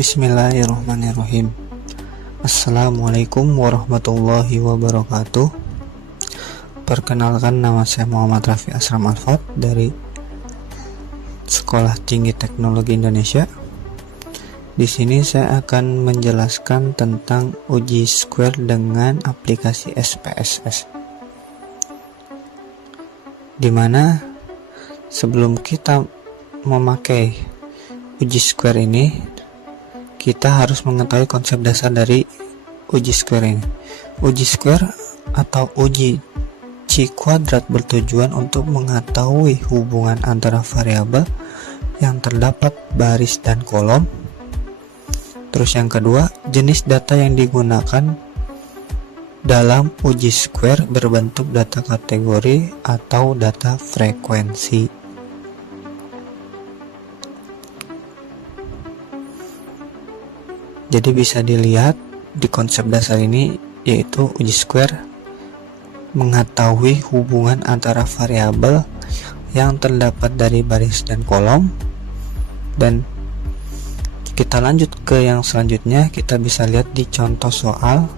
Bismillahirrahmanirrahim. Assalamualaikum warahmatullahi wabarakatuh. Perkenalkan, nama saya Muhammad Rafi Asram Alfat dari Sekolah Tinggi Teknologi Indonesia. Di sini saya akan menjelaskan tentang uji square dengan aplikasi SPSS. Dimana sebelum kita memakai uji square ini, kita harus mengetahui konsep dasar dari uji square ini. Uji square atau uji C kuadrat bertujuan untuk mengetahui hubungan antara variabel yang terdapat baris dan kolom. Terus yang kedua, jenis data yang digunakan dalam uji square berbentuk data kategori atau data frekuensi. Jadi bisa dilihat di konsep dasar ini, yaitu uji square mengetahui hubungan antara variabel yang terdapat dari baris dan kolom. Dan kita lanjut ke yang selanjutnya, kita bisa lihat di contoh soal.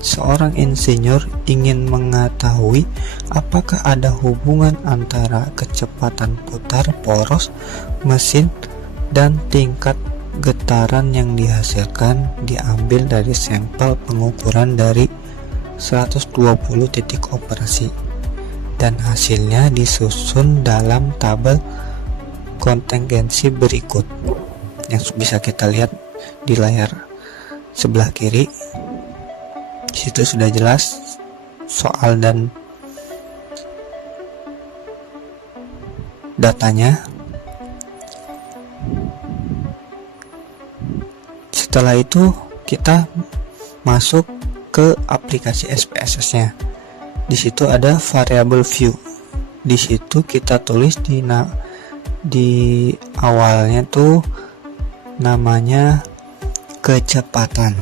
Seorang insinyur ingin mengetahui apakah ada hubungan antara kecepatan putar poros mesin dan tingkat getaran yang dihasilkan diambil dari sampel pengukuran dari 120 titik operasi, dan hasilnya disusun dalam tabel kontingensi berikut yang bisa kita lihat di layar sebelah kiri. Di situ sudah jelas soal dan datanya. Setelah itu kita masuk ke aplikasi SPSS-nya. Di situ ada variable view. Di situ kita tulis di awalnya tuh namanya kecepatan.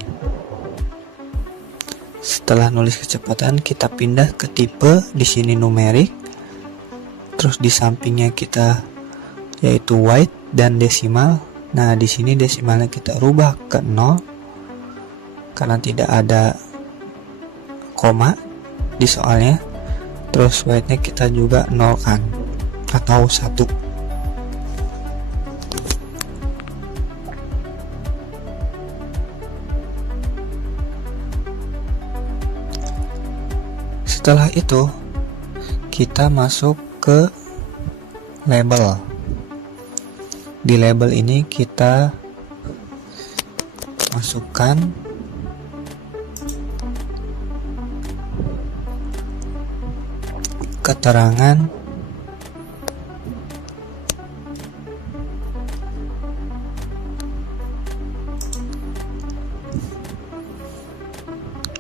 Setelah nulis kecepatan, kita pindah ke tipe, di sini numerik. Terus di sampingnya kita yaitu white dan desimal. Nah, di sini desimalnya kita rubah ke 0 karena tidak ada koma di soalnya. Terus white-nya kita juga nolkan atau 1. Setelah itu kita masuk ke label. Di label ini kita masukkan keterangan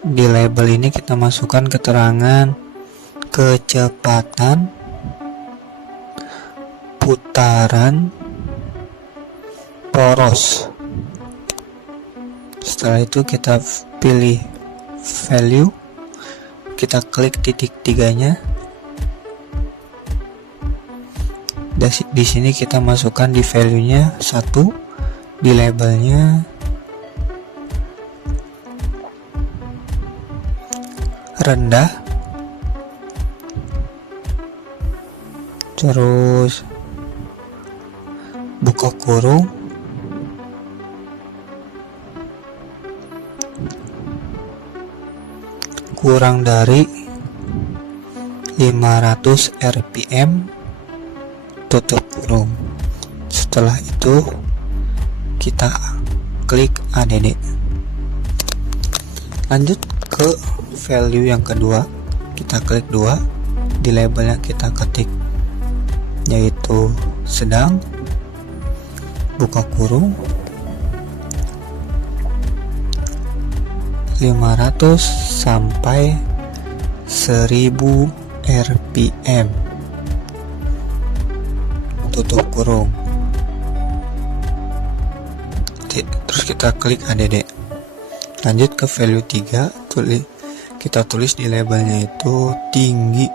di label ini kita masukkan keterangan kecepatan putaran poros. Setelah itu kita pilih value, kita klik titik 3-nya. Di sini kita masukkan di value-nya 1, di labelnya rendah, terus buka kurung, kurang dari 500 rpm, tutup kurung. Setelah itu kita klik add. Lanjut ke value yang kedua, kita klik 2, di labelnya kita ketik yaitu sedang, buka kurung, 500 sampai 1000 rpm, tutup kurung. Terus kita klik add. Lanjut ke value 3, kita tulis di labelnya itu tinggi,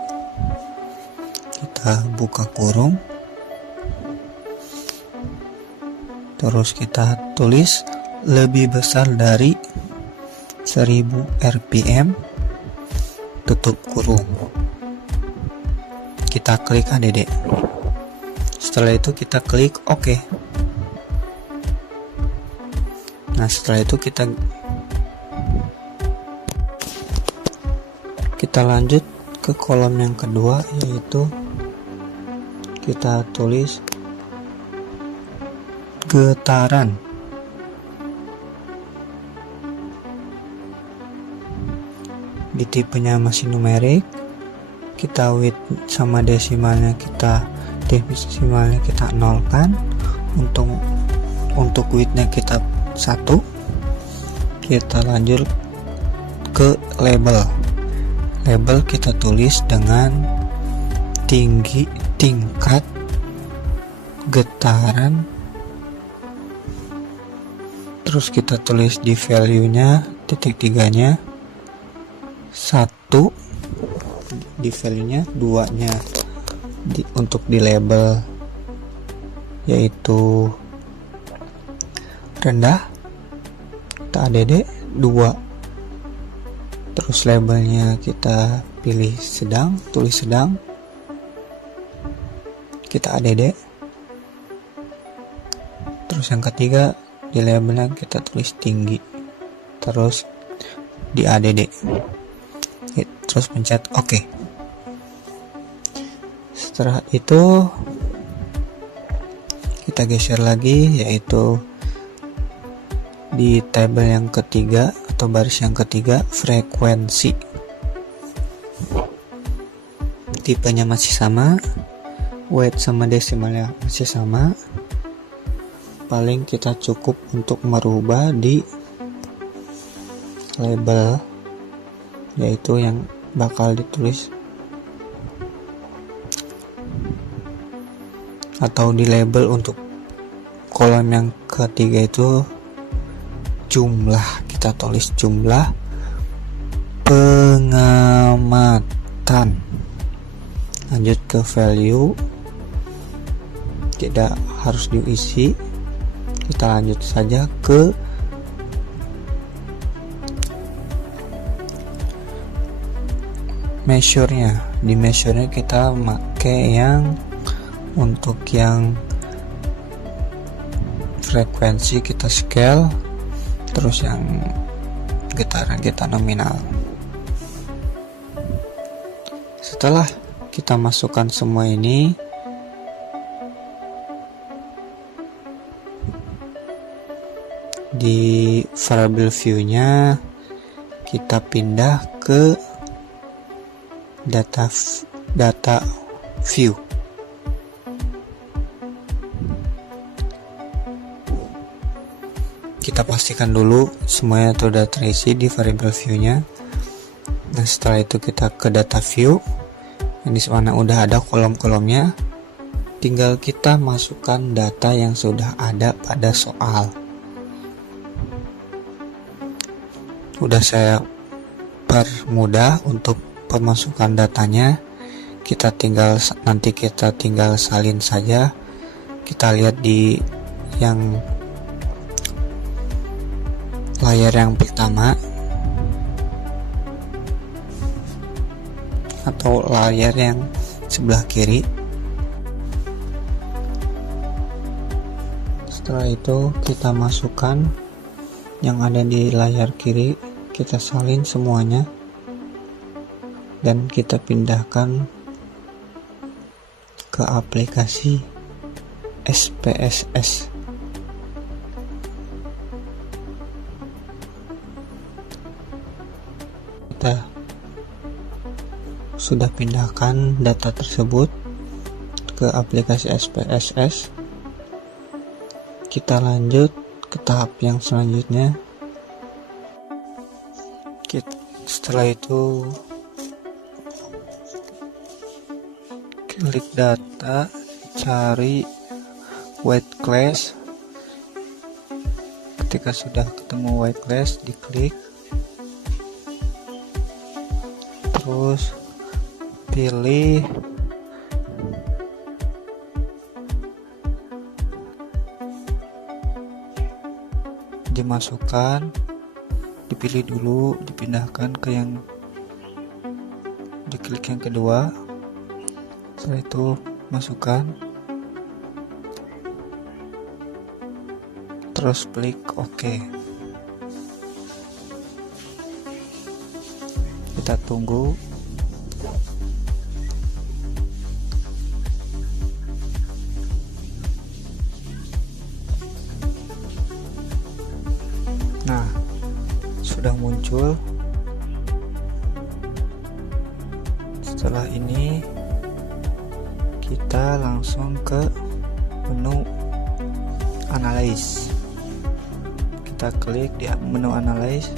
kita buka kurung, terus kita tulis lebih besar dari 1000 rpm, tutup kurung. Kita klik ADD. Setelah itu kita klik OK. Nah, setelah itu kita lanjut ke kolom yang kedua, yaitu kita tulis getaran. Di tipenya masih numerik, kita width sama desimalnya kita nolkan. Untuk widthnya kita 1. Kita lanjut ke label. Label kita tulis dengan tingkat getaran, terus kita tulis di value nya titik 3-nya 1, di value nya 2-nya untuk di label yaitu rendah, kita ADD 2, terus labelnya kita pilih sedang, tulis sedang, kita ADD, terus yang ketiga di labelnya kita tulis tinggi, terus di ADD, terus pencet OK. Setelah itu kita geser lagi, yaitu di tabel yang ketiga atau baris yang ketiga, frekuensi. Tipenya masih sama, weight sama desimalnya masih sama. Paling kita cukup untuk merubah di label, yaitu yang bakal ditulis atau di label untuk kolom yang ketiga itu jumlah, kita tulis jumlah pengamatan. Lanjut ke value, tidak harus diisi, kita lanjut saja ke measure-nya. Di measure-nya kita pakai yang untuk yang frekuensi kita scale, terus yang getaran kita nominal. Setelah kita masukkan semua ini, di variable view-nya kita pindah ke data view. Kita pastikan dulu semuanya sudah terisi di variable view-nya. Nah, setelah itu kita ke data view, yang di sana udah ada kolom-kolomnya. Tinggal kita masukkan data yang sudah ada pada soal. Udah saya permudah untuk pemasukan datanya. Nanti kita tinggal salin saja. Kita lihat di yang layar yang pertama atau layar yang sebelah kiri. Setelah itu kita masukkan yang ada di layar kiri, kita salin semuanya dan kita pindahkan ke aplikasi SPSS. Kita sudah pindahkan data tersebut ke aplikasi SPSS. Kita lanjut ke tahap yang selanjutnya. Setelah itu klik data, cari white class. Ketika sudah ketemu white class, diklik, terus pilih dimasukkan, dipilih dulu, dipindahkan ke yang diklik yang kedua. Setelah itu masukkan, terus klik OK. Kita tunggu. Nah, sudah muncul. Setelah ini kita langsung ke menu Analyze. Kita klik di menu Analyze,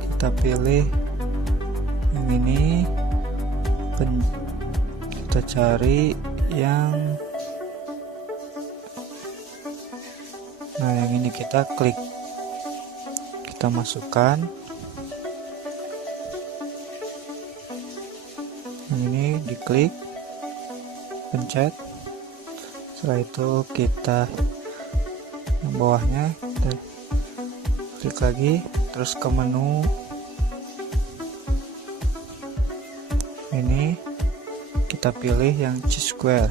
kita pilih yang ini, kita cari yang ini kita klik, kita masukkan yang ini, diklik, pencet. Setelah itu kita yang bawahnya kita klik lagi, terus ke menu ini, kita pilih yang Chi-square.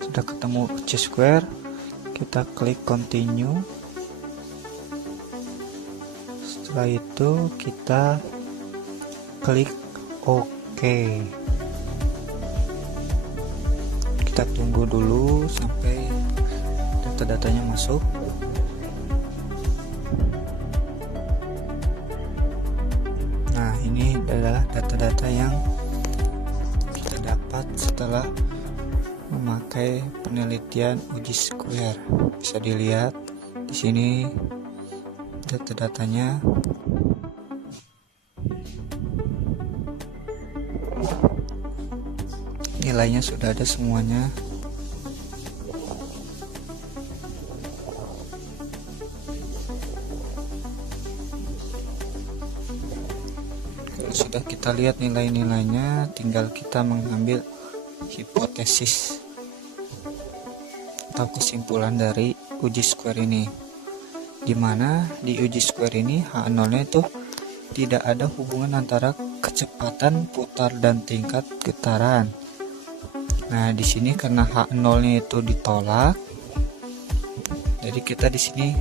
Sudah ketemu Chi-square, kita klik continue. Setelah itu kita klik OK. Kita tunggu dulu sampai data-datanya masuk. Nah, ini adalah data-data yang kita dapat setelah memakai penelitian uji square. Bisa dilihat di sini data-datanya. Nilainya sudah ada semuanya. Kalau sudah kita lihat nilai-nilainya, tinggal kita mengambil hipotesis atau kesimpulan dari uji square ini, dimana di uji square ini H0 nya itu tidak ada hubungan antara kecepatan putar dan tingkat getaran. Nah, di sini karena H0 nya itu ditolak, jadi kita di sini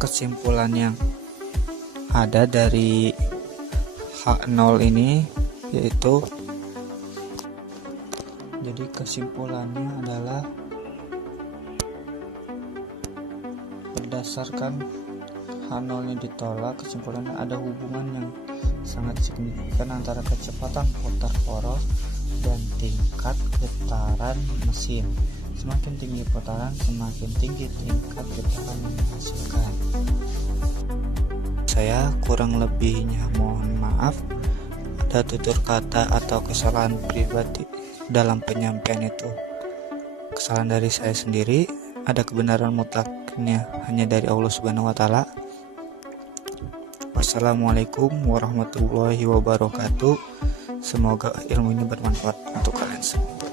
kesimpulan yang ada dari H0 ini yaitu, jadi kesimpulannya adalah berdasarkan H0 nya ditolak, kesimpulannya ada hubungan yang sangat signifikan antara kecepatan putar poros dan tingkat getaran mesin. Semakin tinggi putaran, semakin tinggi tingkat getaran yang dihasilkan. Saya kurang lebihnya mohon maaf. Ada tutur kata atau kesalahan pribadi dalam penyampaian itu kesalahan dari saya sendiri. Ada kebenaran mutlaknya hanya dari Allah Subhanahu wa Ta'ala. Wassalamualaikum warahmatullahi wabarakatuh. Semoga ilmu ini bermanfaat untuk kalian semua.